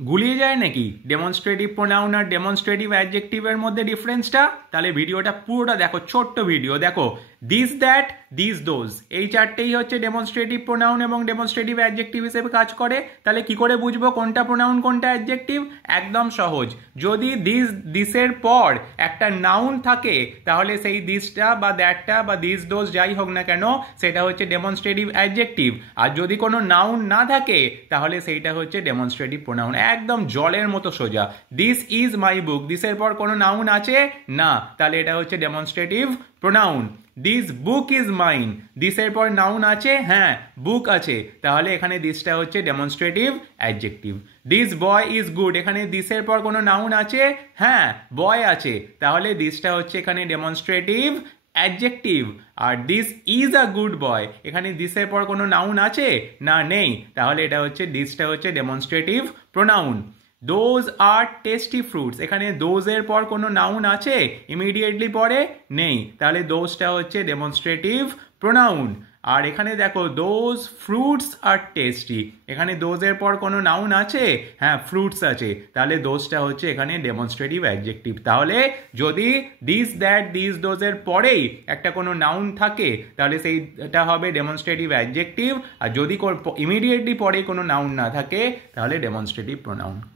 গুলিয়ে যায় নাকি ডেমনস্ট্রেটিভ প্রোনাউন আর ডেমনস্ট্রেটিভ অ্যাডজেক্টিভের মধ্যে ডিফারেন্সটা? তাহলে ভিডিওটা পুরোটা দেখো, ছোট্ট ভিডিও দেখো। দিস দ্যাট দিস দোজ, এই চারটেই হচ্ছে ডেমনস্ট্রেটিভ প্রোনাউন এবং ডেমনস্ট্রেটিভ অ্যাডজেক্টিভ হিসেবে কাজ করে। তাহলে কি করে বুঝবো কোনটা প্রোনাউন কোনটা অ্যাডজেক্টিভ? একদম সহজ, যদি দিসের পর একটা নাউন থাকে তাহলে সেই দিসটা বা দ্যাটটা বা দিস দোজ যাই হোক না কেন সেটা হচ্ছে ডেমনস্ট্রেটিভ অ্যাডজেক্টিভ। আর যদি কোনো নাউন না থাকে তাহলে সেইটা হচ্ছে ডেমনস্ট্রেটিভ প্রোনাউন। একদম জলের মতো সোজা। দিস ইজ মাই বুক, দিসের পর কোনো নাউন আছে না, তাহলে এটা হচ্ছে demonstrative pronoun. This book is mine, দিসের পর নাউন আছে, হ্যাঁ বুক আছে, তাহলে এখানে দিসটা হচ্ছে demonstrative adjective. This boy is good, এখানে দিসের পর কোনো নাউন আছে, হ্যাঁ বয় আছে, তাহলে দিসটা হচ্ছে এখানে ডেমনস্ট্রেটিভ অ্যাডজেক্টিভ। আর this is a good boy, এখানে দিসের পর কোনো নাউন আছে না, নেই, তাহলে এটা হচ্ছে দিসটা হচ্ছে demonstrative pronoun. Those are tasty fruits, এখানে দোজের পর কোনো নাউন আছে ইমিডিয়েটলি পরে, নেই, তাহলে দোজটা হচ্ছে ডেমনস্ট্রেটিভ প্রোনাউন। আর এখানে দেখো দোজ ফ্রুটস আর টেস্টি, এখানে দোজের পর কোনো নাউন আছে, হ্যাঁ ফ্রুটস আছে, তাহলে দোজটা হচ্ছে এখানে ডেমনস্ট্রেটিভ অ্যাডজেক্টিভ। তাহলে যদি দিস দ্যাট দিস দোজের পরেই একটা কোনো নাউন থাকে তাহলে সেইটা হবে ডেমনস্ট্রেটিভ অ্যাডজেক্টিভ, আর যদি ইমিডিয়েটলি পরে কোনো নাউন না থাকে তাহলে ডেমনস্ট্রেটিভ প্রোনাউন।